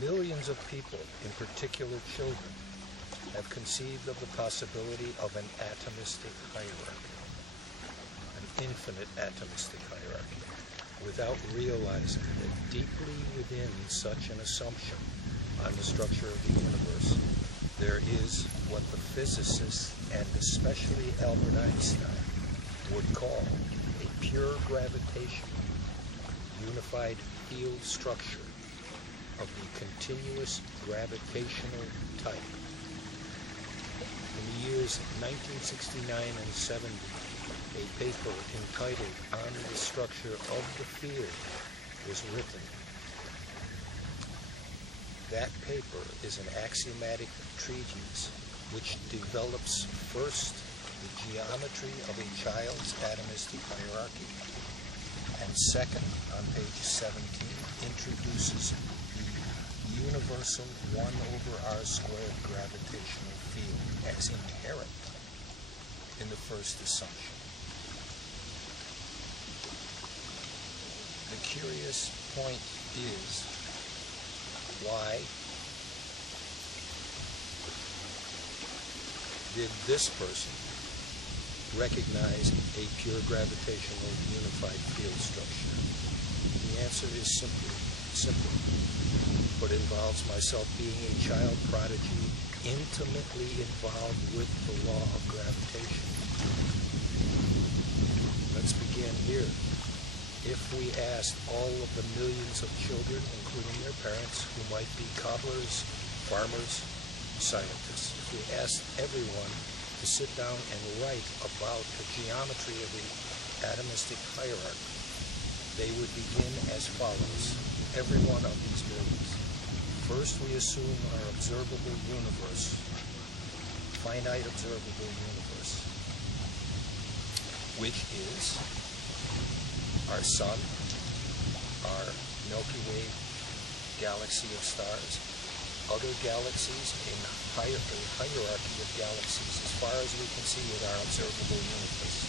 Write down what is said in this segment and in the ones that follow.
Millions of people, in particular children, have conceived of the possibility of an atomistic hierarchy, an infinite atomistic hierarchy, without realizing that deeply within such an assumption on the structure of the universe, there is what the physicists, and especially Albert Einstein, would call a pure gravitational, unified field structure of the continuous gravitational type. In the years 1969 and 70, a paper entitled On the Structure of the Field was written. That paper is an axiomatic treatise which develops first the geometry of a child's atomistic hierarchy, and second, on page 17, introduces the universal 1/r² gravitational field as inherent in the first assumption. The curious point is, why did this person recognize a pure gravitational unified field structure? The answer is simple, but involves myself being a child prodigy intimately involved with the law of gravitation. Let's begin here. If we asked all of the millions of children, including their parents, who might be cobblers, farmers, scientists, if we asked everyone to sit down and write about the geometry of the atomistic hierarchy, they would begin as follows, every one of these millions. First, we assume our observable universe, finite observable universe, which is our sun, our Milky Way galaxy of stars, other galaxies, a hierarchy of galaxies as far as we can see with our observable universe.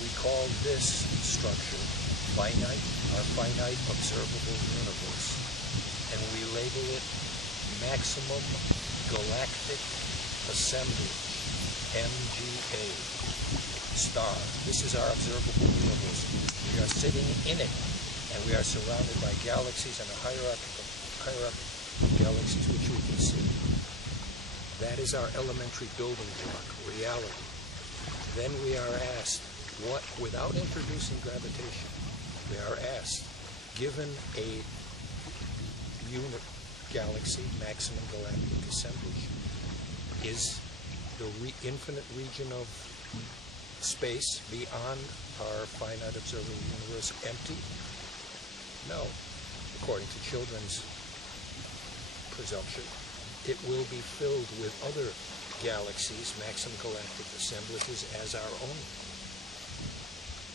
We call this structure finite, our finite observable universe, and we label it maximum galactic assemblage, MGA, star. This is our observable universe. We are sitting in it, and we are surrounded by galaxies and a hierarchy of galaxies which we can see. That is our elementary building block, reality. Then we are asked, what, without introducing gravitation, we are asked, given a unit galaxy, maximum galactic assemblage, is the infinite region of space beyond our finite observable universe empty? No. According to children's presumption, it will be filled with other galaxies, maximum galactic assemblages, as our own.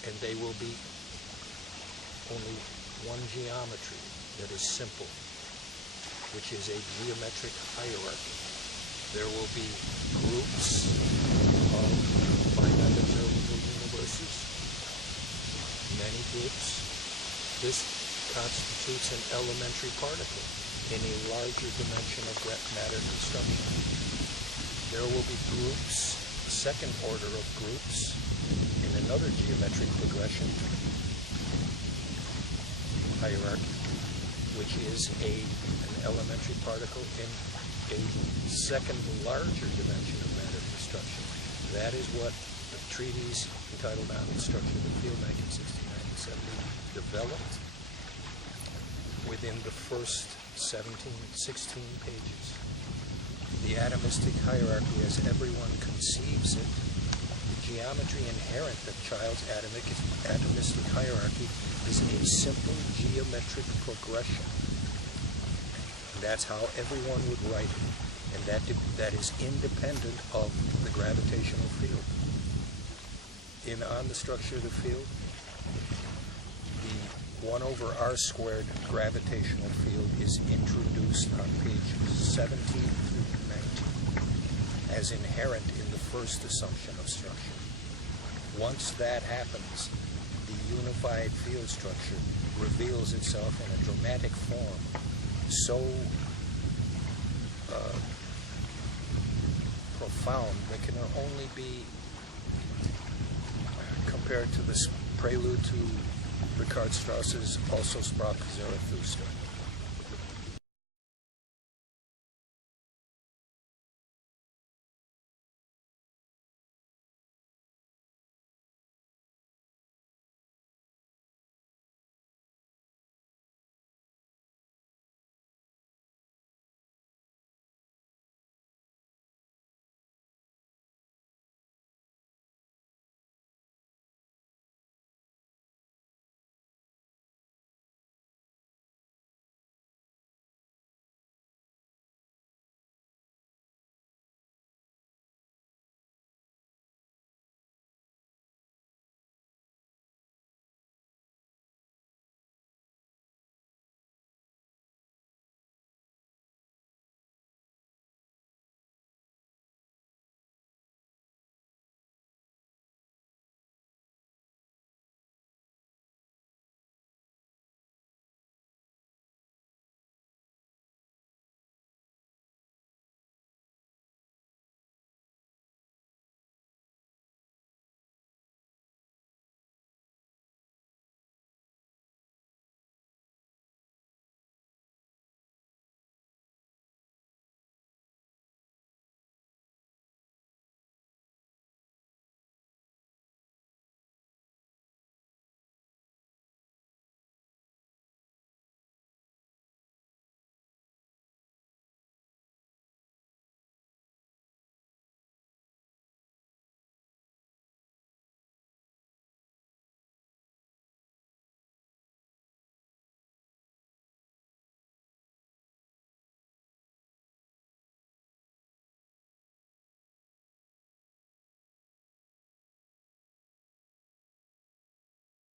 And they will be only one geometry that is simple, which is a geometric hierarchy. There will be groups of finite observable universes, many groups. This constitutes an elementary particle in a larger dimension of matter construction. There will be groups, second order of groups, in another geometric progression hierarchy, which is an elementary particle in a second larger dimension of matter construction. That is what the treatise entitled On the Structure of the Field, 1969 and 70, developed within the first 16 pages. The atomistic hierarchy, as everyone conceives it, the geometry inherent of child's atomistic hierarchy is a simple geometric progression. That's how everyone would write it, and that is independent of the gravitational field. On the Structure of the Field, the 1/r² gravitational field is introduced on pages 17 through 19 as inherent in the first assumption of structure. Once that happens, the unified field structure reveals itself in a dramatic form so profound. They can only be compared to this prelude to Richard Strauss's Also sprach Zarathustra.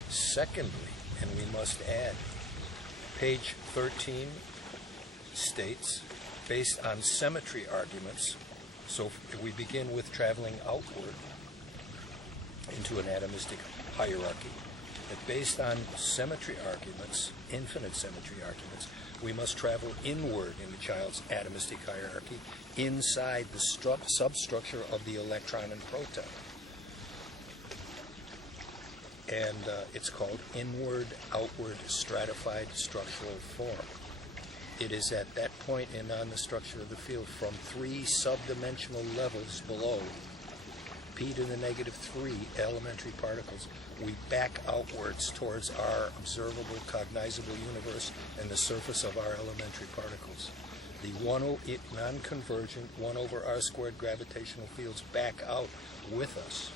Secondly, and we must add, page 13 states, based on symmetry arguments, so we begin with traveling outward into an atomistic hierarchy, that based on symmetry arguments, infinite symmetry arguments, we must travel inward in the child's atomistic hierarchy, inside the substructure of the electron and proton. And it's called inward-outward stratified structural form. It is at that point on the structure of the field, from 3 subdimensional levels below, p to the negative 3 elementary particles, we back outwards towards our observable, cognizable universe and the surface of our elementary particles. The non-convergent 1 over r squared gravitational fields back out with us.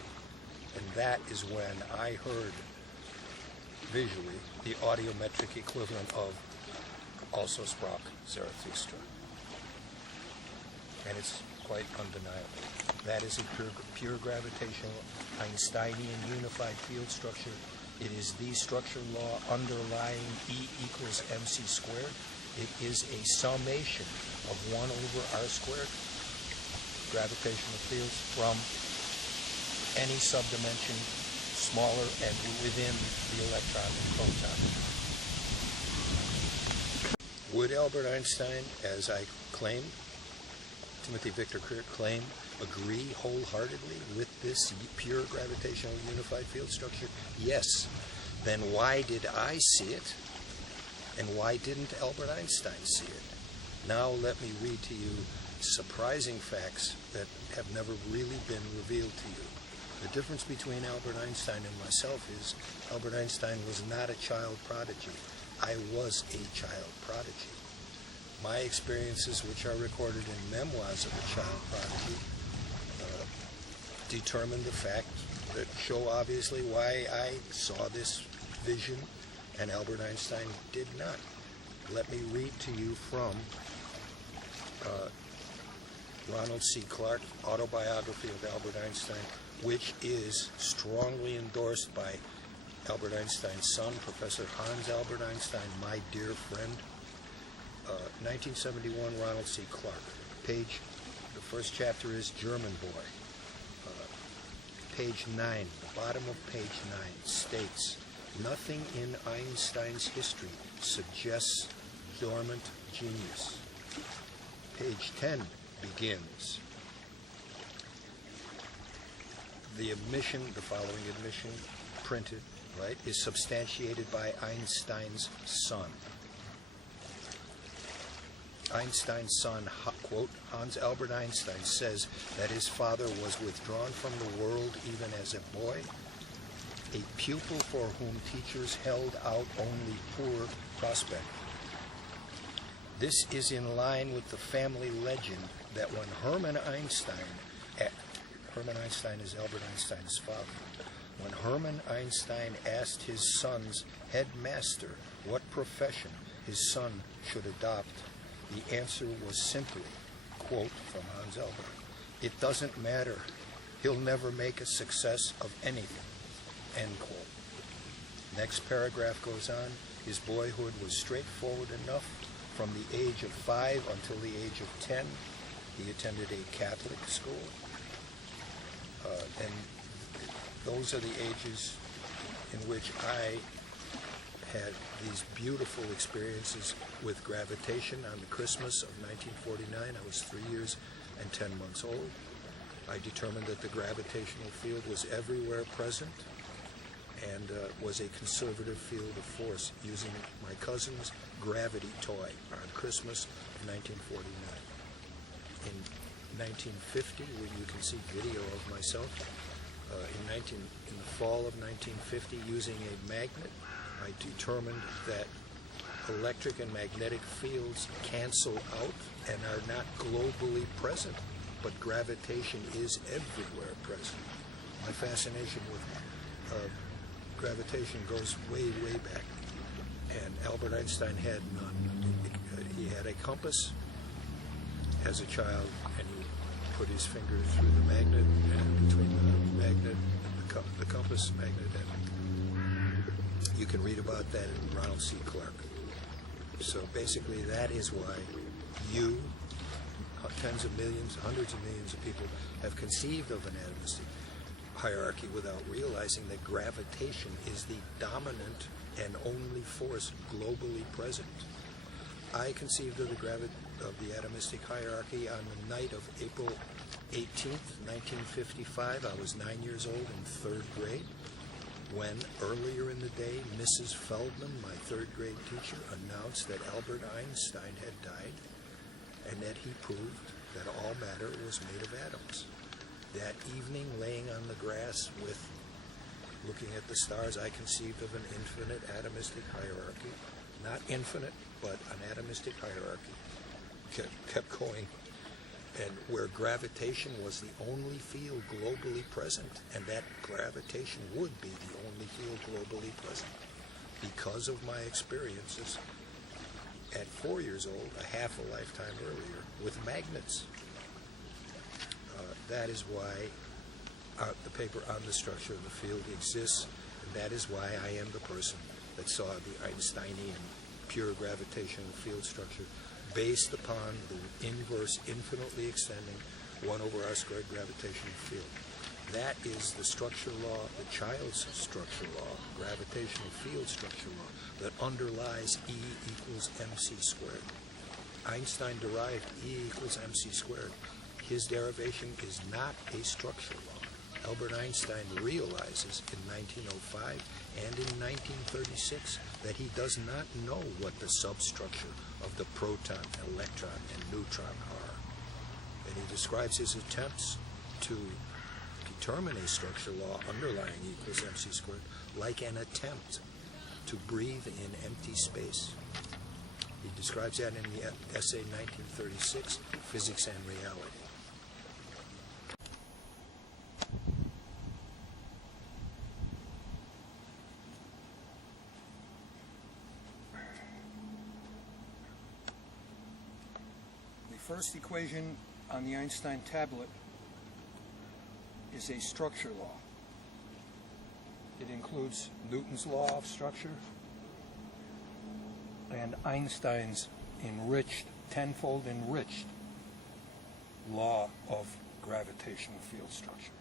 And that is when I heard visually the audiometric equivalent of Also sprach Zarathustra. And it's quite undeniable. That is a pure gravitational Einsteinian unified field structure. It is the structure law underlying E equals mc squared. It is a summation of 1 over r squared gravitational fields from any subdimension smaller and within the electron and proton. Would Albert Einstein, as I claim, Timothy Victor claim, agree wholeheartedly with this pure gravitational unified field structure? Yes. Then why did I see it? And why didn't Albert Einstein see it? Now let me read to you surprising facts that have never really been revealed to you. The difference between Albert Einstein and myself is Albert Einstein was not a child prodigy. I was a child prodigy. My experiences, which are recorded in Memoirs of a Child Prodigy, determine the fact that show obviously why I saw this vision and Albert Einstein did not. Let me read to you from Ronald C. Clark, Autobiography of Albert Einstein, which is strongly endorsed by Albert Einstein's son, Professor Hans Albert Einstein, my dear friend. 1971, Ronald C. Clark. The first chapter is German Boy. Page 9, the bottom of page 9 states, nothing in Einstein's history suggests dormant genius. page 10 begins. The following admission, printed, right, is substantiated by Einstein's son. Einstein's son, quote, Hans Albert Einstein, says that his father was withdrawn from the world even as a boy, a pupil for whom teachers held out only poor prospect. This is in line with the family legend that when Hermann Einstein is Albert Einstein's father, when Hermann Einstein asked his son's headmaster what profession his son should adopt, the answer was simply, quote from Hans Albert, "It doesn't matter. He'll never make a success of anything," end quote. Next paragraph goes on, his boyhood was straightforward enough. From the age of 5 until the age of 10, he attended a Catholic school. And those are the ages in which I had these beautiful experiences with gravitation. On the Christmas of 1949, I was 3 years and 10 months old. I determined that the gravitational field was everywhere present and was a conservative field of force using my cousin's gravity toy on Christmas of 1949. In 1950, where you can see video of myself, in the fall of 1950, using a magnet, I determined that electric and magnetic fields cancel out and are not globally present, but gravitation is everywhere present. My fascination with gravitation goes way, way back. And Albert Einstein had none. He had a compass as a child, and he put his finger through the magnet, and between the magnet and the compass magnet, and you can read about that in Ronald C. Clark. So basically that is why you, tens of millions, hundreds of millions of people have conceived of an atomistic hierarchy without realizing that gravitation is the dominant and only force globally present. I conceived of the atomistic hierarchy on the night of April 18th, 1955. I was 9 years old in 3rd grade when, earlier in the day, Mrs. Feldman, my 3rd grade teacher, announced that Albert Einstein had died and that he proved that all matter was made of atoms. That evening, laying on the grass looking at the stars, I conceived of an infinite atomistic hierarchy. Not infinite, but an atomistic hierarchy. Kept going. And where gravitation was the only field globally present, and that gravitation would be the only field globally present. Because of my experiences at 4 years old, a half a lifetime earlier, with magnets. That is why the paper on the structure of the field exists, and that is why I am the person that saw the Einsteinian pure gravitational field structure based upon the inverse, infinitely extending 1 over r squared gravitational field. That is the structure law, the child's structure law, gravitational field structure law, that underlies E equals mc squared. Einstein derived E equals mc squared. His derivation is not a structure law. Albert Einstein realizes in 1905 and in 1936 that he does not know what the substructure of the proton, electron, and neutron are. And he describes his attempts to determine a structure law underlying E equals mc squared like an attempt to breathe in empty space. He describes that in the essay 1936, Physics and Reality. The first equation on the Einstein tablet is a structure law. It includes Newton's law of structure and Einstein's tenfold enriched law of gravitational field structure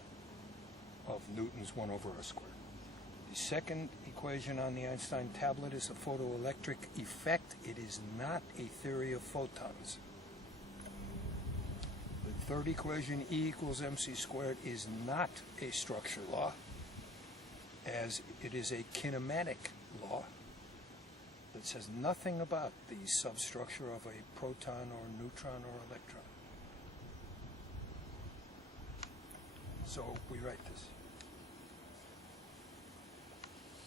of Newton's 1 over r squared. The second equation on the Einstein tablet is a photoelectric effect. It is not a theory of photons. third equation, E equals mc squared, is not a structure law, as it is a kinematic law that says nothing about the substructure of a proton or neutron or electron. So we write this.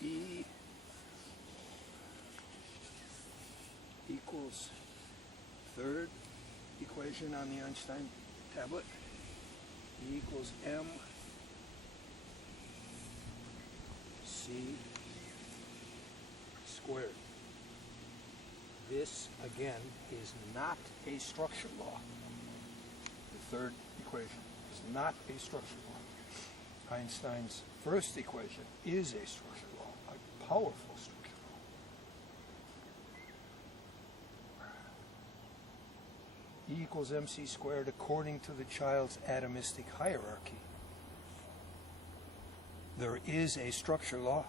E equals third equation on the Einstein tablet. E equals m c squared. This, again, is not a structure law. The third equation is not a structure law. Einstein's first equation is a structure law, a powerful structure law. E equals mc squared according to the child's atomistic hierarchy. There is a structure law,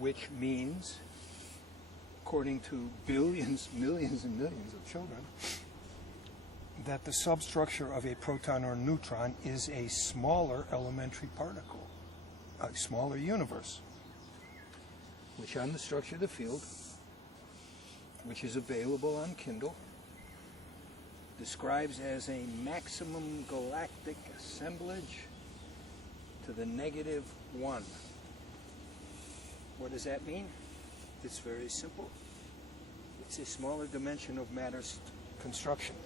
which means, according to billions, millions, and millions of children, that the substructure of a proton or neutron is a smaller elementary particle, a smaller universe, which on the structure of the field, which is available on Kindle, describes as a maximum galactic assemblage to the -1. What does that mean? It's very simple. It's a smaller dimension of matter's construction.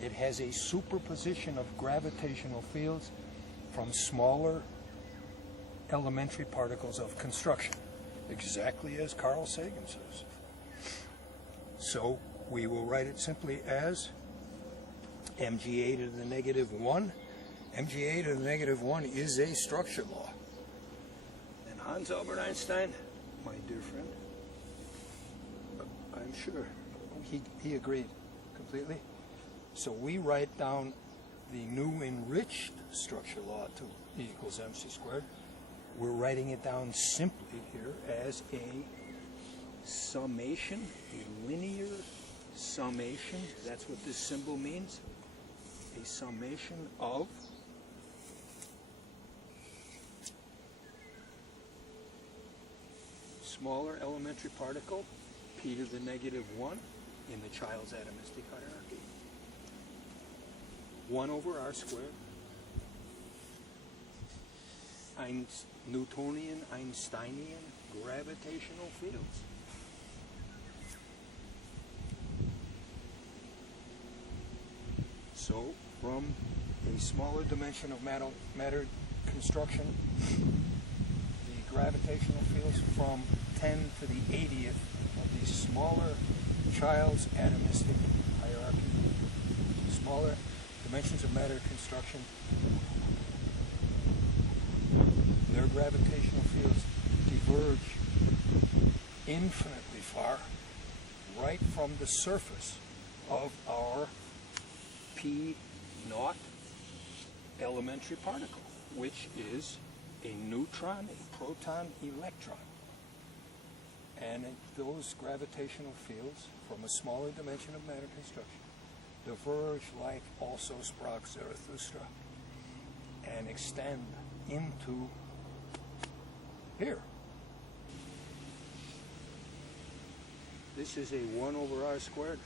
It has a superposition of gravitational fields from smaller elementary particles of construction, exactly as Carl Sagan says. So we will write it simply as mgA to the -1. mgA to the -1 is a structure law. And Hans Albert Einstein, my dear friend, I'm sure he agreed completely. So we write down the new enriched structure law to E equals mc squared. We're writing it down simply here as a summation, a linear summation. That's what this symbol means. A summation of smaller elementary particle, p to the -1 in the child's atomistic hierarchy, 1 over r squared, Newtonian, Einsteinian gravitational fields. So, from a smaller dimension of matter construction, the gravitational fields from 10 to the 80th of the smaller child's atomistic hierarchy, smaller dimensions of matter construction, their gravitational fields diverge infinitely far right from the surface of our P0 elementary particle, which is a neutron, a proton, electron. And those gravitational fields from a smaller dimension of matter construction diverge like also sprach Zarathustra and extend into here. This is a 1 over r squared.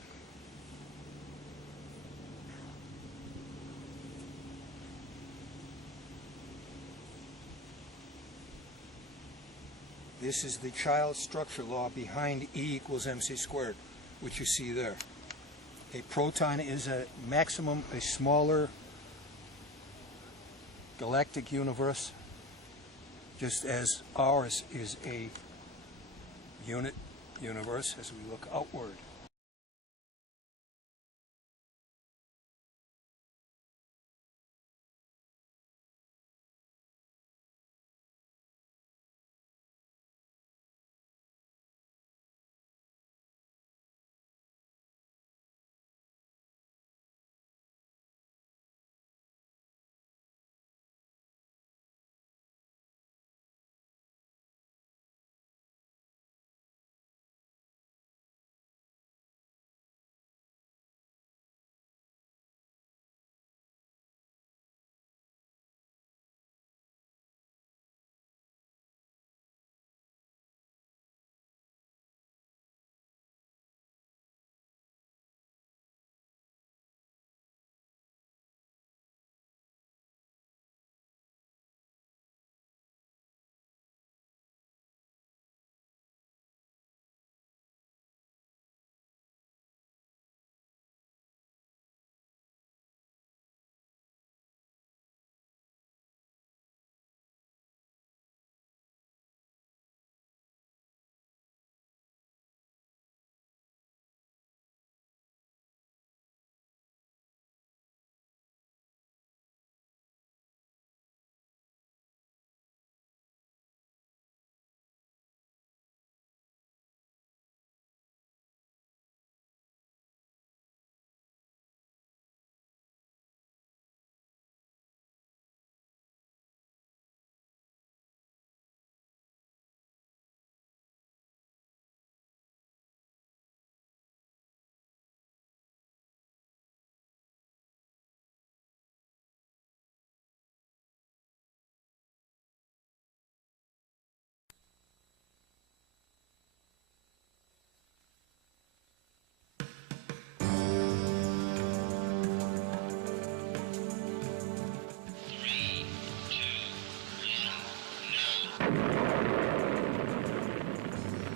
This is the child's structure law behind E equals mc squared, which you see there. A proton is a maximum, a smaller galactic universe, just as ours is a unit universe as we look outward.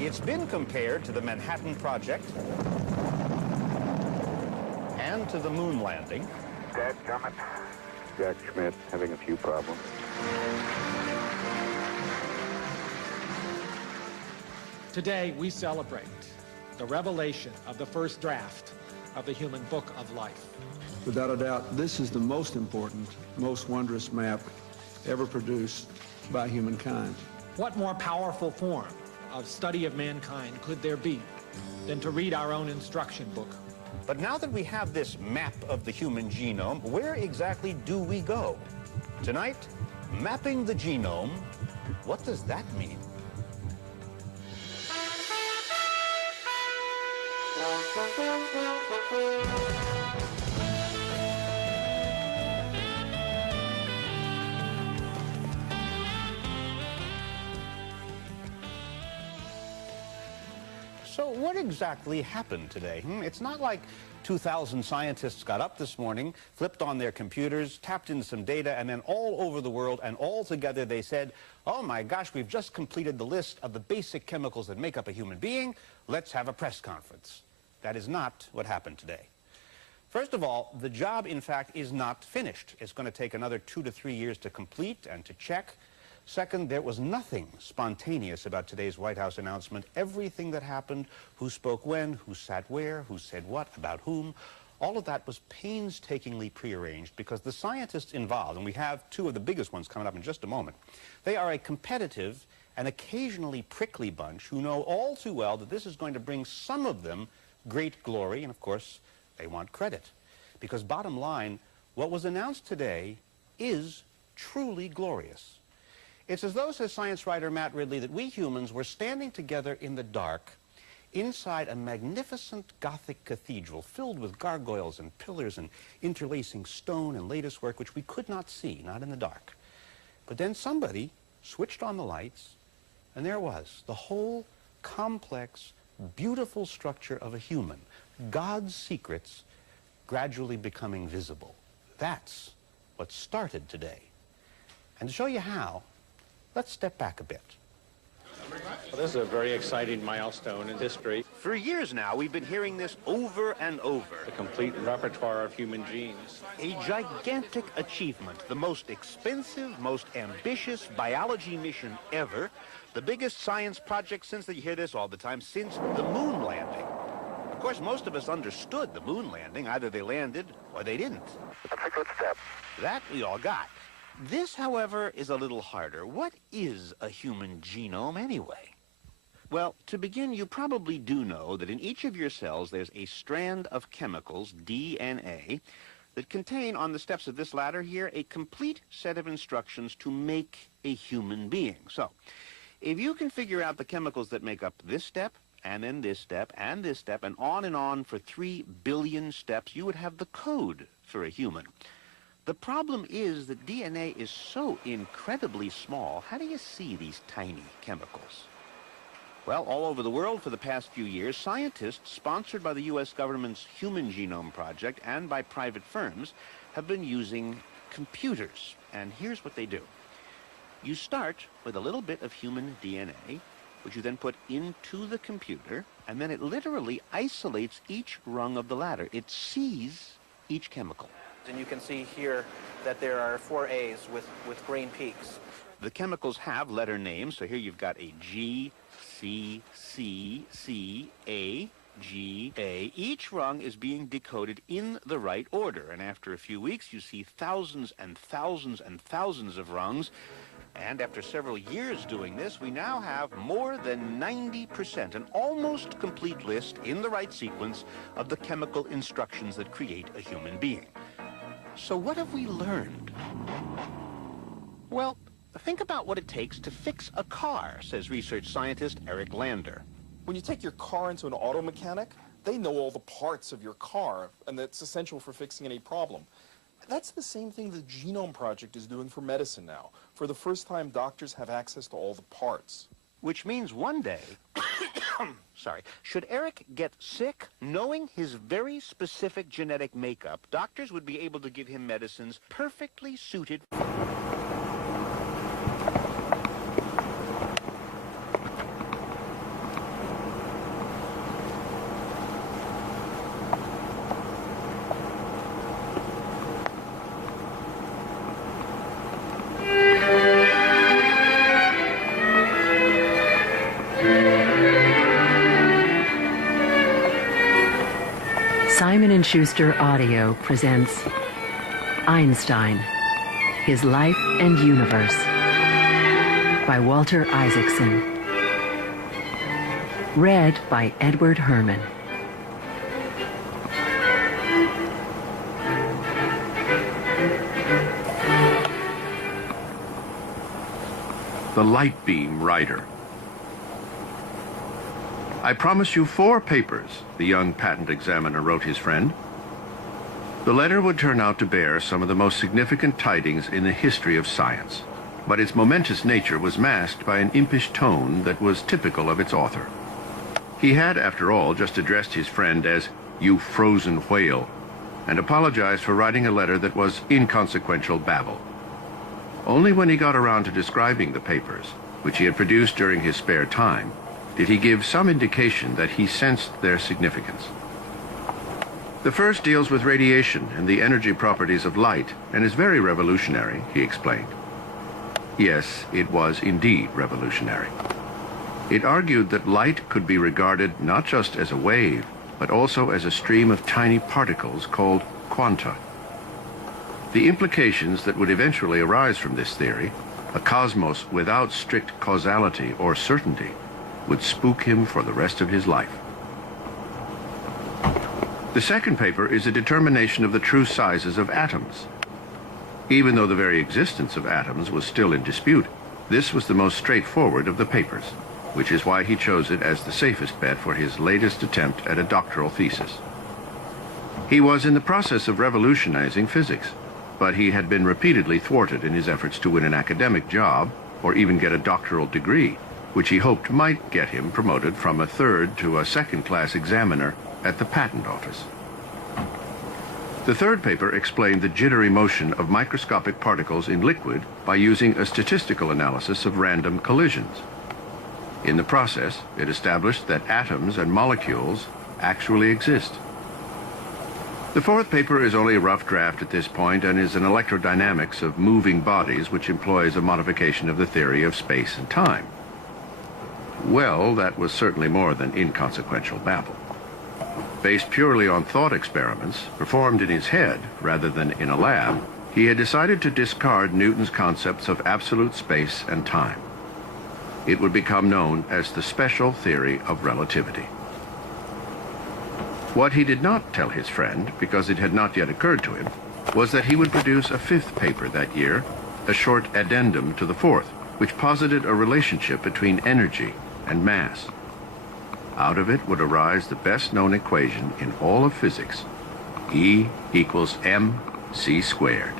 It's been compared to the Manhattan Project and to the moon landing. Dadgummit. Jack Schmidt having a few problems. Today, we celebrate the revelation of the first draft of the human book of life. Without a doubt, this is the most important, most wondrous map ever produced by humankind. What more powerful form of study of mankind could there be than to read our own instruction book? But now that we have this map of the human genome, where exactly do we go? Tonight, mapping the genome. What does that mean? So what exactly happened today? It's not like 2,000 scientists got up this morning, flipped on their computers, tapped in some data, and then all over the world and all together they said, oh my gosh, we've just completed the list of the basic chemicals that make up a human being. Let's have a press conference. That is not what happened today. First of all, the job, in fact, is not finished. It's going to take another 2 to 3 years to complete and to check. Second, there was nothing spontaneous about today's White House announcement. Everything that happened, who spoke when, who sat where, who said what, about whom, all of that was painstakingly prearranged because the scientists involved, and we have two of the biggest ones coming up in just a moment, they are a competitive and occasionally prickly bunch who know all too well that this is going to bring some of them great glory, and of course, they want credit. Because bottom line, what was announced today is truly glorious. It's as though, says science writer Matt Ridley, that we humans were standing together in the dark inside a magnificent Gothic cathedral filled with gargoyles and pillars and interlacing stone and lattice work which we could not see, not in the dark. But then somebody switched on the lights, and there it was, the whole complex, beautiful structure of a human, God's secrets gradually becoming visible. That's what started today. And to show you how, let's step back a bit. Well, this is a very exciting milestone in history. For years now, we've been hearing this over and over. The complete repertoire of human genes. A gigantic achievement, the most expensive, most ambitious biology mission ever, the biggest science project since, you hear this all the time, since the moon landing. Of course, most of us understood the moon landing. Either they landed or they didn't. That's a good step. That we all got. This, however, is a little harder. What is a human genome anyway? Well, to begin, you probably do know that in each of your cells there's a strand of chemicals, DNA, that contain, on the steps of this ladder here, a complete set of instructions to make a human being. So, if you can figure out the chemicals that make up this step, and then this step, and this step, and on for 3 billion steps, you would have the code for a human. The problem is that DNA is so incredibly small. How do you see these tiny chemicals? Well, all over the world for the past few years, scientists sponsored by the U.S. government's Human Genome Project and by private firms have been using computers. And here's what they do. You start with a little bit of human DNA, which you then put into the computer, and then it literally isolates each rung of the ladder. It sees each chemical. And you can see here that there are 4 A's with green peaks. The chemicals have letter names, so here you've got a G, C, C, C, A, G, A. Each rung is being decoded in the right order, and after a few weeks you see thousands and thousands and thousands of rungs. And after several years doing this, we now have more than 90%, an almost complete list in the right sequence of the chemical instructions that create a human being. So what have we learned? Well, think about what it takes to fix a car, says research scientist Eric Lander. When you take your car into an auto mechanic, they know all the parts of your car, and that's essential for fixing any problem. That's the same thing the Genome Project is doing for medicine now. For the first time, doctors have access to all the parts. Which means one day, should Eric get sick, knowing his very specific genetic makeup, doctors would be able to give him medicines perfectly suited. Simon & Schuster Audio presents Einstein, His Life and Universe by Walter Isaacson. Read by Edward Herman. The light beam rider. I promise you 4 papers, the young patent examiner wrote his friend. The letter would turn out to bear some of the most significant tidings in the history of science, but its momentous nature was masked by an impish tone that was typical of its author. He had, after all, just addressed his friend as "you frozen whale," and apologized for writing a letter that was inconsequential babble. Only when he got around to describing the papers, which he had produced during his spare time, did he give some indication that he sensed their significance. The first deals with radiation and the energy properties of light, and is very revolutionary, he explained. Yes, it was indeed revolutionary. It argued that light could be regarded not just as a wave, but also as a stream of tiny particles called quanta. The implications that would eventually arise from this theory, a cosmos without strict causality or certainty, would spook him for the rest of his life. The second paper is a determination of the true sizes of atoms. Even though the very existence of atoms was still in dispute, this was the most straightforward of the papers, which is why he chose it as the safest bet for his latest attempt at a doctoral thesis. He was in the process of revolutionizing physics, but he had been repeatedly thwarted in his efforts to win an academic job or even get a doctoral degree, which he hoped might get him promoted from a third to a second-class examiner at the patent office. The third paper explained the jittery motion of microscopic particles in liquid by using a statistical analysis of random collisions. In the process, it established that atoms and molecules actually exist. The fourth paper is only a rough draft at this point and is an electrodynamics of moving bodies which employs a modification of the theory of space and time. Well, that was certainly more than inconsequential babble. Based purely on thought experiments, performed in his head rather than in a lab, he had decided to discard Newton's concepts of absolute space and time. It would become known as the special theory of relativity. What he did not tell his friend, because it had not yet occurred to him, was that he would produce a 5th paper that year, a short addendum to the 4th, which posited a relationship between energy and mass. Out of it would arise the best-known equation in all of physics, E equals mc squared.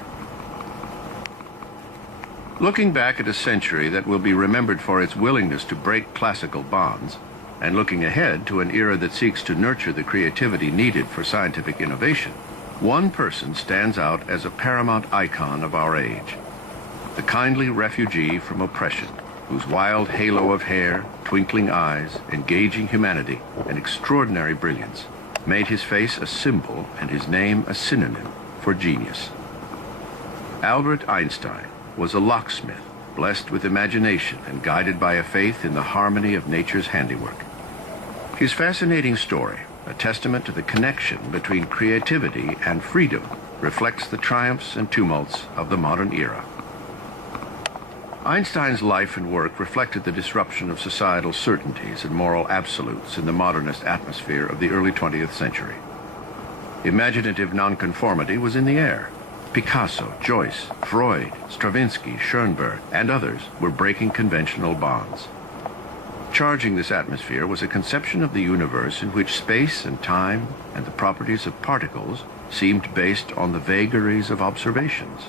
Looking back at a century that will be remembered for its willingness to break classical bonds, and looking ahead to an era that seeks to nurture the creativity needed for scientific innovation, one person stands out as a paramount icon of our age: the kindly refugee from oppression, whose wild halo of hair, twinkling eyes, engaging humanity, and extraordinary brilliance made his face a symbol and his name a synonym for genius. Albert Einstein was a locksmith, blessed with imagination and guided by a faith in the harmony of nature's handiwork. His fascinating story, a testament to the connection between creativity and freedom, reflects the triumphs and tumults of the modern era. Einstein's life and work reflected the disruption of societal certainties and moral absolutes in the modernist atmosphere of the early 20th century. Imaginative nonconformity was in the air. Picasso, Joyce, Freud, Stravinsky, Schoenberg, and others were breaking conventional bonds. Charging this atmosphere was a conception of the universe in which space and time and the properties of particles seemed based on the vagaries of observations.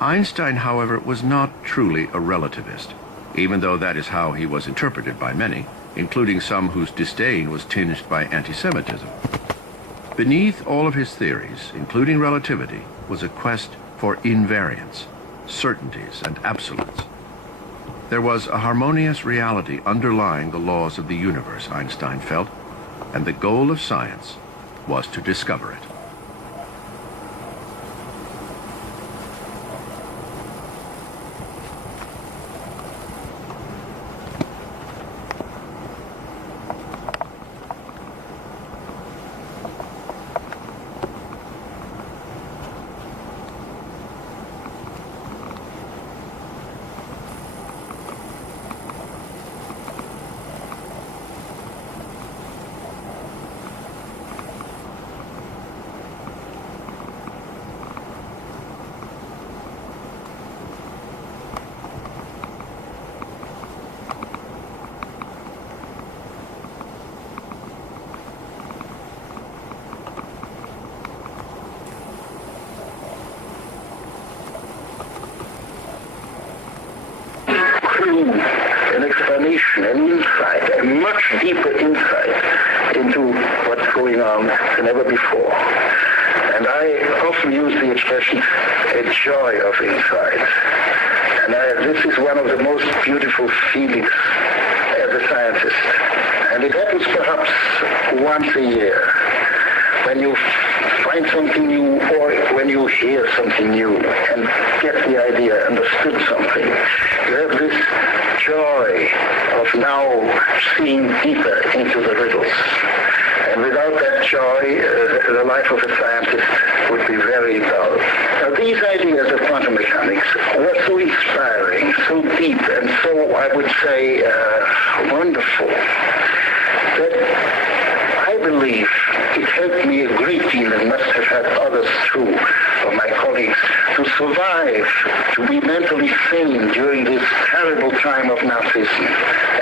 Einstein, however, was not truly a relativist, even though that is how he was interpreted by many, including some whose disdain was tinged by anti-Semitism. Beneath all of his theories, including relativity, was a quest for invariance, certainties, and absolutes. There was a harmonious reality underlying the laws of the universe, Einstein felt, and the goal of science was to discover it. clue, an explanation, an insight, a much deeper insight into what's going on than ever before. And I often use the expression, a joy of insight. And this is one of the most beautiful feelings as a scientist. And it happens perhaps once a year, when you find something new or when you hear something new and get the idea, understood something. You have this joy of now seeing deeper into the riddles. And without that joy, the life of a scientist would be very dull. Now, these ideas of quantum mechanics were so inspiring, so deep, and so, I would say, wonderful, that I believe it helped me a great deal, and must have helped others too, of my colleagues, to survive, to be mentally sane during this terrible time of Nazism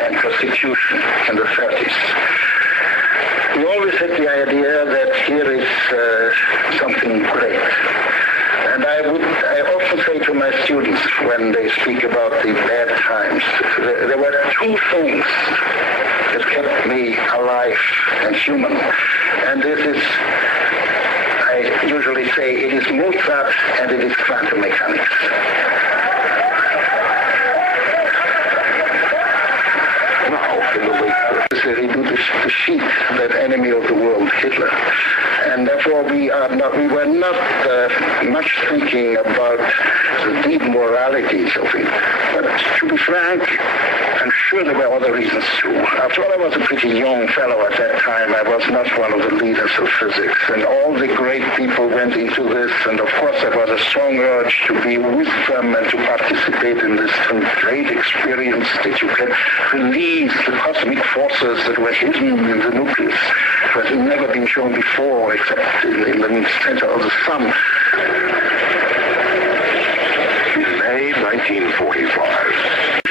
and persecution in the 30s. We always had the idea that here is something great. And I often say to my students when they speak about the bad times, there were two things that kept me alive and human. And this is, I usually say, it is Mozart and it is quantum mechanics. They do the sheet, that enemy of the world, Hitler. And therefore we were not much thinking about the deep moralities of it. But to be frank, I'm sure there were other reasons too. After all, I was a pretty young fellow at that time. I was not one of the leaders of physics. And all the great people went into this. And of course, there was a strong urge to be with them and to participate in this great experience that you can release the cosmic forces that were hidden in the nucleus, that had never been shown before except in the center of the sun. In May 1945.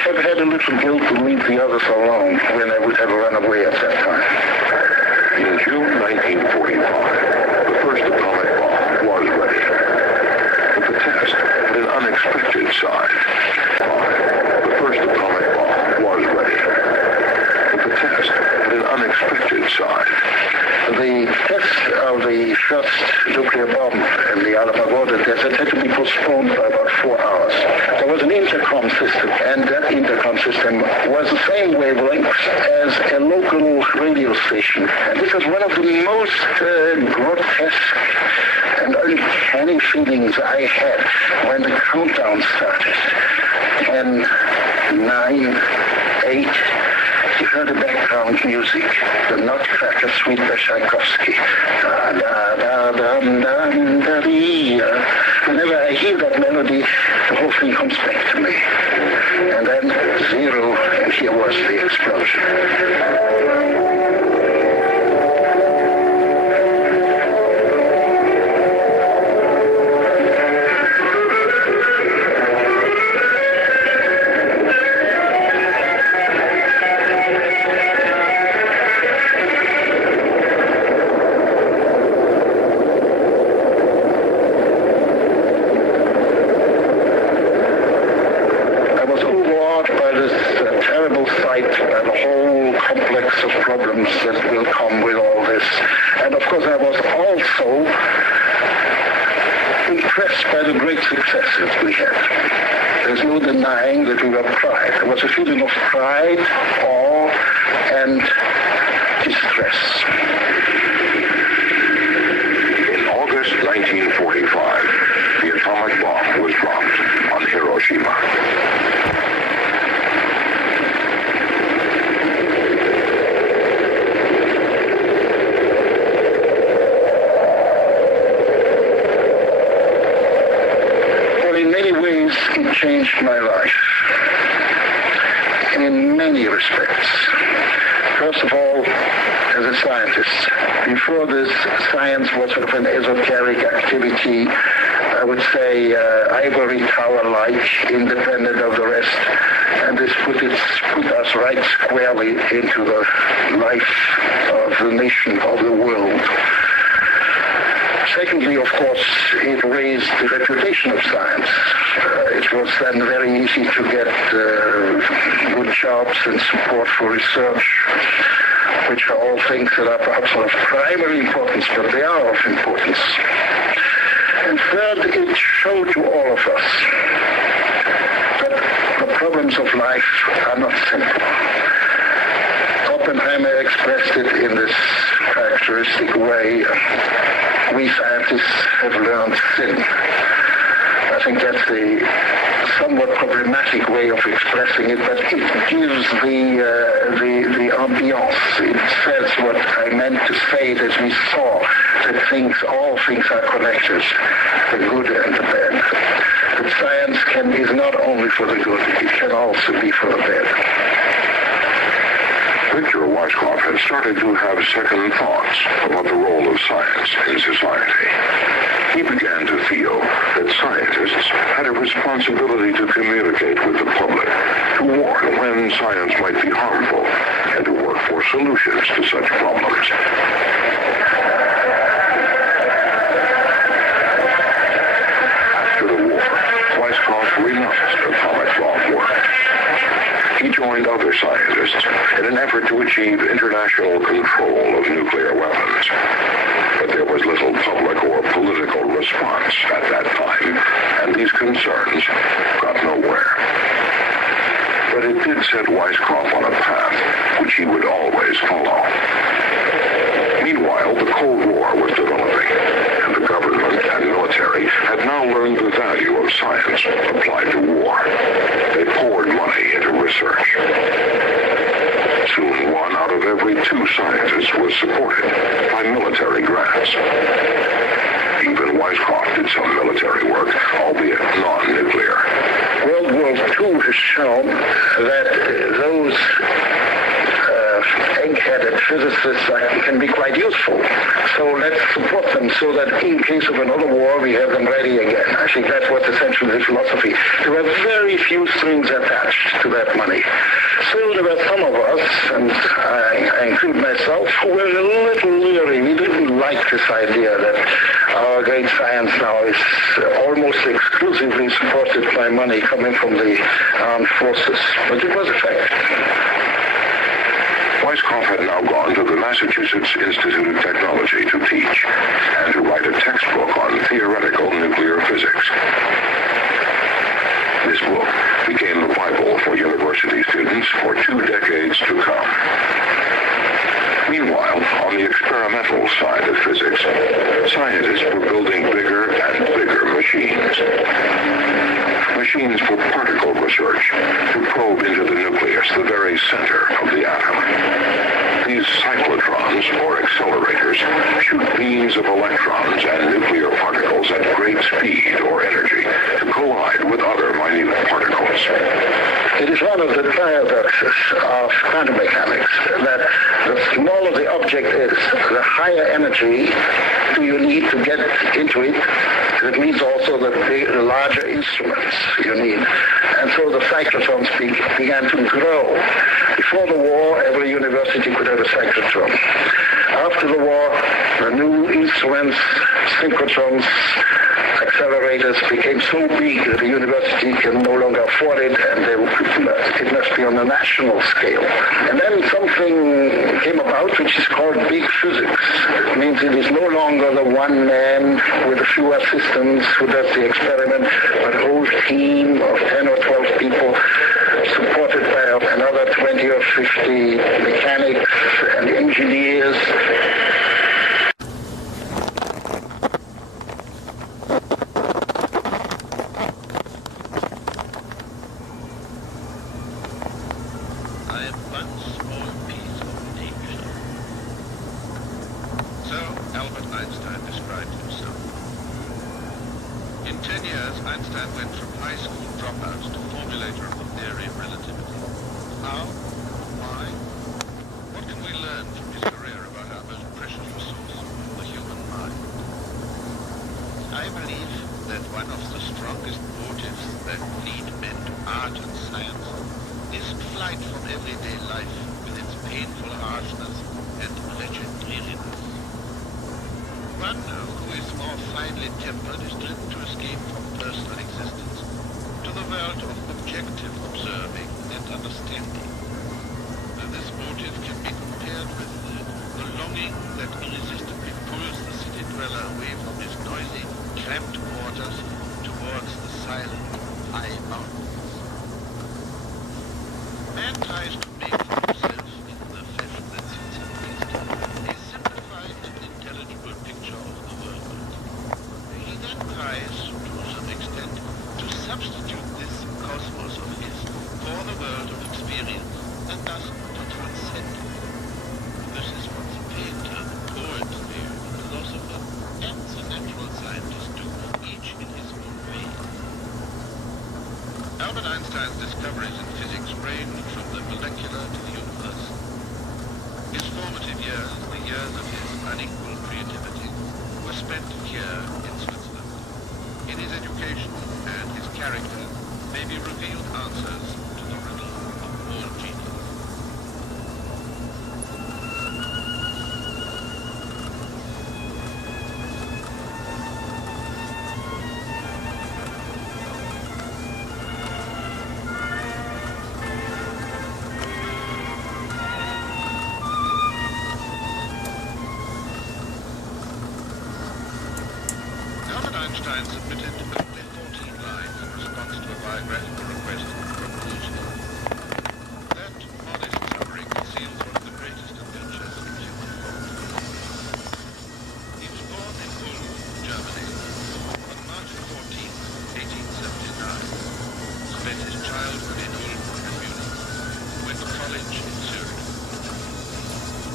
I've had a little guilt to leave the others alone when I would have run away at that time. In June 1945, the first atomic bomb was ready. But the test had an unexpected side. The first atomic bomb was ready. But the test had an unexpected side. The test of the first nuclear bomb in the Alamogordo desert had to be postponed by about 4 hours. There was an intercom system, and that intercom system was the same wavelengths as a local radio station. And this was one of the most grotesque and uncanny feelings I had when the countdown started. 10, 9, 8... You heard the background music, the Nutcracker Suite by Tchaikovsky. Whenever I hear that melody, the whole thing comes back to me. And then zero, and here was the explosion. That will come with all this. And of course I was also impressed by the great successes we had. There's no denying that we were proud. There was a feeling of pride, awe, and distress. In August 1945, the atomic bomb was dropped on Hiroshima. It changed my life in many respects. First of all, as a scientist. Before this, science was sort of an esoteric activity, I would say ivory tower-like, independent of the rest. And this put us right squarely into the life of the nation, of the world. Secondly, of course, it raised the reputation of science. It was then very easy to get jobs and support for research, which are all things that are perhaps not of primary importance, but they are of importance. And third, it showed to all of us that the problems of life are not simple. Oppenheimer expressed it in this characteristic way: we scientists have learned sin. I think that's a somewhat problematic way of expressing it, but it gives the ambiance. It says what I meant to say, that we saw that all things are connected, the good and the bad. That science is not only for the good, it can also be for the bad. Victor Weisskopf had started to have second thoughts about the role of science in society. He began to feel that scientists had a responsibility to communicate with the public, to warn when science might be harmful, and to work for solutions to such problems. After the war, Weisskopf renounced atomic bomb work. He joined other scientists in an effort to achieve international control of nuclear weapons. But there was little public or political response at that time, and these concerns got nowhere. But it did set Weisskopf on a path which he would always follow. Meanwhile, the Cold War was developing, and the government and military had now learned the value of science applied to war. They poured money into research. Soon, 1 out of every 2 scientists was supported by military grants. Even Weisskopf did some military work, albeit non-nuclear. World War II has shown that those egg-headed physicists can be quite useful. So let's support them so that in case of another war, we have them ready again. I think that's what's essentially the philosophy. There were very few strings attached to that money. So there were some of us, and I include myself, who were a little leery. We didn't like this idea that our great science now is almost exclusively supported by money coming from the armed forces. But it was a fact. Weisskopf had now gone to the Massachusetts Institute of Technology to teach and to write a textbook on theoretical nuclear physics. This book became the Bible for university students for 2 decades to come. Meanwhile, on the experimental side of physics, scientists were building bigger and bigger machines. Machines for particle research to probe into the nucleus, the very center of the atom. These cyclotrons, or accelerators, shoot beams of electrons and nuclear particles at great speed or energy to collide with other minute particles. It is one of the paradoxes of quantum mechanics that the smaller the object is, the higher energy do you need to get into it. It means also that the larger instruments you need. And so the cyclotrons began to grow. Before the war, every university could have a cyclotron. After the war, the new instruments, synchrotrons, accelerators became so big that the university can no longer afford it, and it must be on a national scale. And then something came about which is called big physics. It means it is no longer the one man with a few assistants who does the experiment, but a whole team of 10 or 12 people supported by another 20 or 50 mechanics and engineers. Einstein described himself. In 10 years, Einstein went from high school dropout to formulator of the theory of relativity. How? Why? What can we learn from his career about our most precious resource, the human mind? I believe that one of the strongest motives that lead men to art and science is flight from everyday life with its painful harshness and wretched dreariness. One who is more finely tempered is driven to escape from personal existence to the world of objective observing and understanding. Einstein tries to make for himself in the fashion that suits him least a simplified and intelligible picture of the world. He then tries, to some extent, to substitute this cosmos of his for the world of experience, and thus to transcend it. This is what the painter, the poet, the philosopher, and the natural scientist do, each in his own way. Albert Einstein's discoveries in physics ranged from the molecular to the universal. His formative years, the years of his unequal creativity, were spent here in Switzerland. In his education and his character may be revealed answers to the riddle of all genius. Einstein submitted only 14 lines in response to a biographical request from Susskind. That modest summary conceals one of the greatest adventures in human thought. He was born in Ulm, Germany, on March 14, 1879. Spent his childhood in Ulm and Munich. Went to college in Zurich.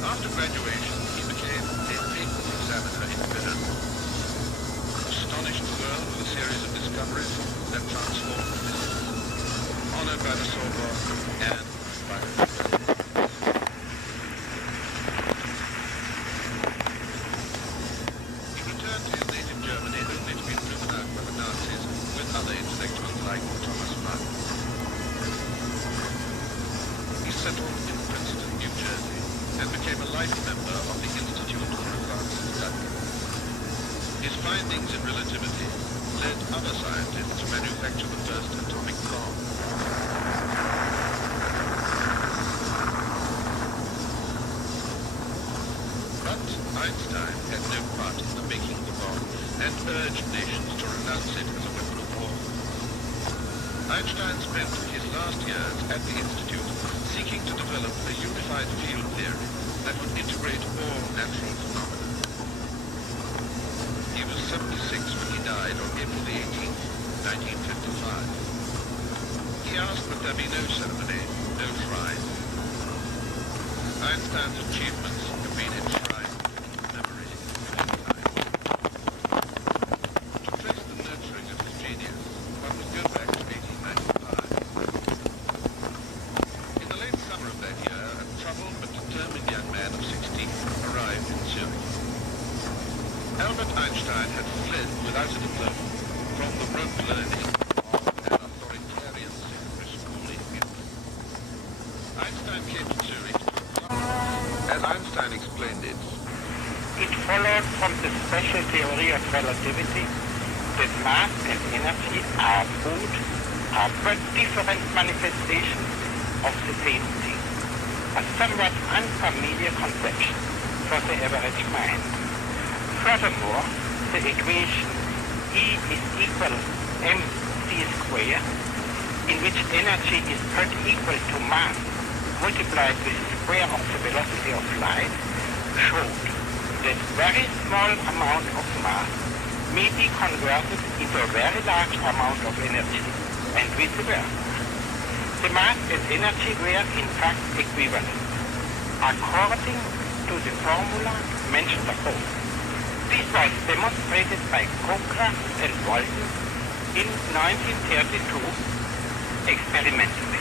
After graduation, he became a patent examiner in Bern. Astonished the world with a series of discoveries that transformed physics. Honored by the Sorbonne and by the He returned to his native Germany only to be driven out by the Nazis with other intellectuals like Thomas Mann. He settled in Princeton, New Jersey, and became a life member of the Institute for Advanced Study. His findings in relativity led other scientists to manufacture the first atomic bomb. But Einstein had no part in the making of the bomb and urged nations to renounce it as a weapon of war. Einstein spent his last years at the Institute seeking to develop a unified field theory that would integrate all natural phenomena. He was 76 when he died on April the 18th, 1955. He asked that there be no ceremony, no shrine. Einstein's achievements have been enshrined in memory for mankind. To trace the nurturing of his genius, one must go back to 1895. In the late summer of that year, a troubled but determined young man of 16 arrived in Zurich. Albert Einstein had fled without a diploma from the rote learning of an authoritarian secondary school in Munich. Einstein came to Zurich. As Einstein explained it, it followed from the special theory of relativity that mass and energy are but different manifestations of the same thing, a somewhat unfamiliar conception for the average mind. Furthermore, the equation E is equal mc squared, in which energy is per equal to mass multiplied with the square of the velocity of light, showed that very small amount of mass may be converted into a very large amount of energy, and vice versa. The mass and energy were in fact equivalent, according to the formula mentioned above. This was demonstrated by Kocher and Walton in 1932 experimentally.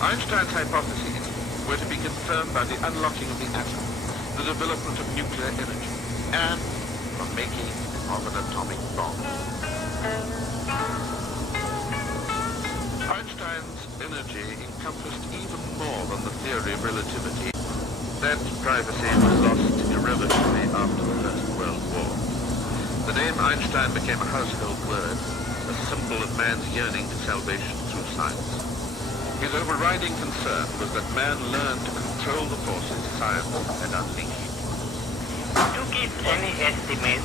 Einstein's hypotheses were to be confirmed by the unlocking of the atom, the development of nuclear energy, and the making of an atomic bomb. Einstein's energy encompassed even more than the theory of relativity. That privacy was lost irrevocably after the First World War. The name Einstein became a household word, a symbol of man's yearning to salvation through science. His overriding concern was that man learn to control the forces science had unleashed. To give any estimate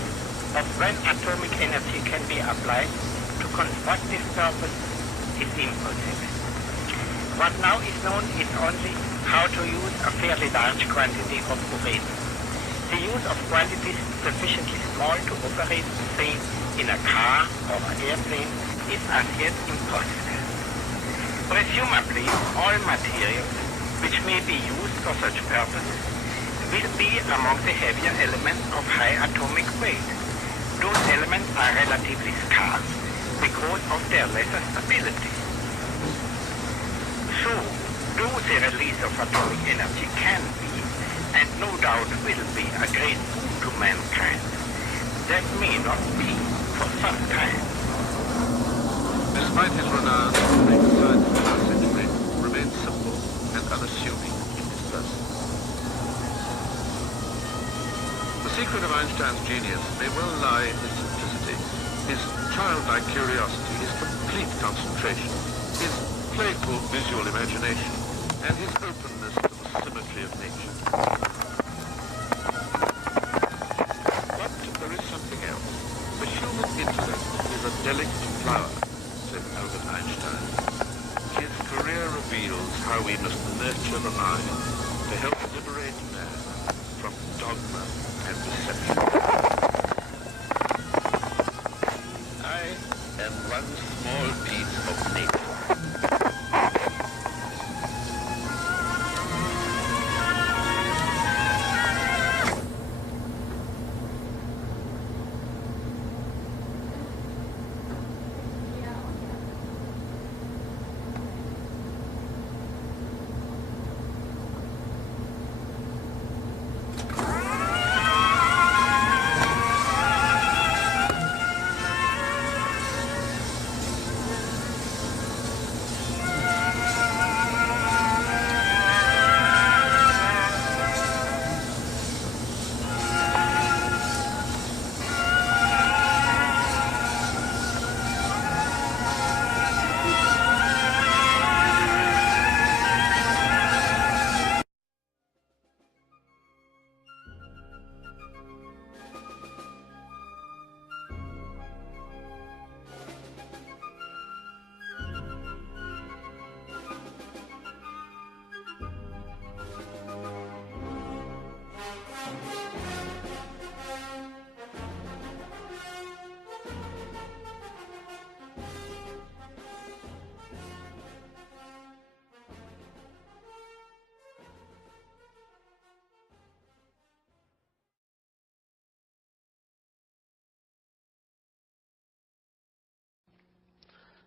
of when atomic energy can be applied to constructive purpose is impossible. What now is known is only how to use a fairly large quantity of uranium. The use of quantities sufficiently small to operate, say, in a car or an airplane is as yet impossible. Presumably, all materials which may be used for such purposes will be among the heavier elements of high atomic weight. Those elements are relatively scarce because of their lesser stability. So, though the release of atomic energy can be, and no doubt will be, a great boon to mankind, that may not be for some time. Despite his renown, the science of our century remains simple and unassuming in his person. The secret of Einstein's genius may well lie in his simplicity, his childlike curiosity, his complete concentration, his playful visual imagination, and his openness to the symmetry of nature. But there is something else. The human intellect is a delicate flower, said Albert Einstein. His career reveals how we must nurture the mind to help liberate man from dogma and deception. I am one small piece of nature.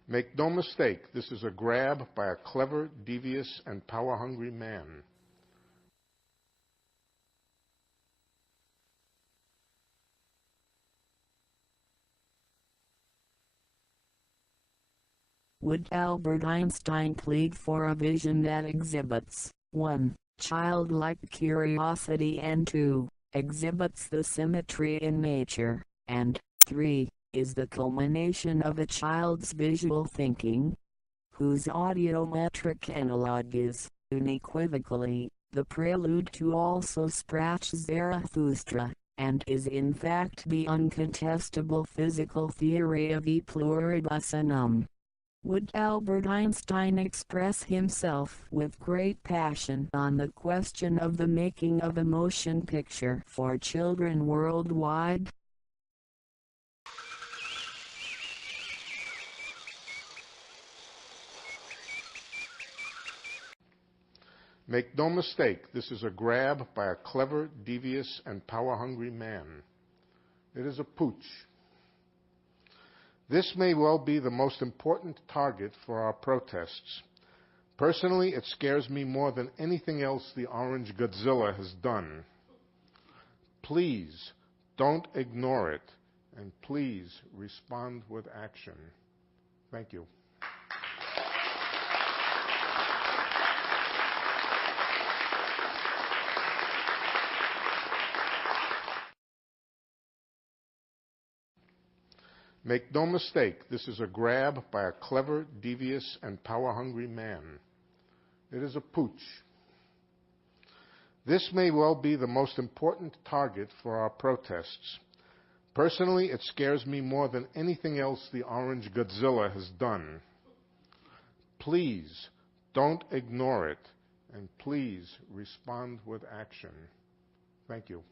Make no mistake, this is a grab by a clever, devious, and power-hungry man. Would Albert Einstein plead for a vision that exhibits 1. Childlike curiosity, and 2. Exhibits the symmetry in nature, and 3. Is the culmination of a child's visual thinking, whose audiometric analog is, unequivocally, the prelude to also Sprach Zarathustra, and is in fact the uncontestable physical theory of e pluribus unum. Would Albert Einstein express himself with great passion on the question of the making of a motion picture for children worldwide? Make no mistake, this is a grab by a clever, devious, and power-hungry man. It is a pooch. This may well be the most important target for our protests. Personally, it scares me more than anything else the Orange Godzilla has done. Please, don't ignore it, and please respond with action. Thank you. Make no mistake, this is a grab by a clever, devious, and power-hungry man. It is a pooch. This may well be the most important target for our protests. Personally, it scares me more than anything else the Orange Godzilla has done. Please, Don't ignore it, and please respond with action. Thank you.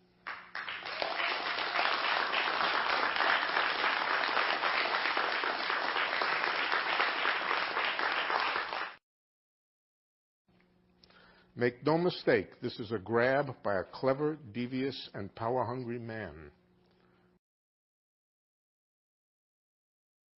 Make no mistake, this is a grab by a clever, devious, and power-hungry man.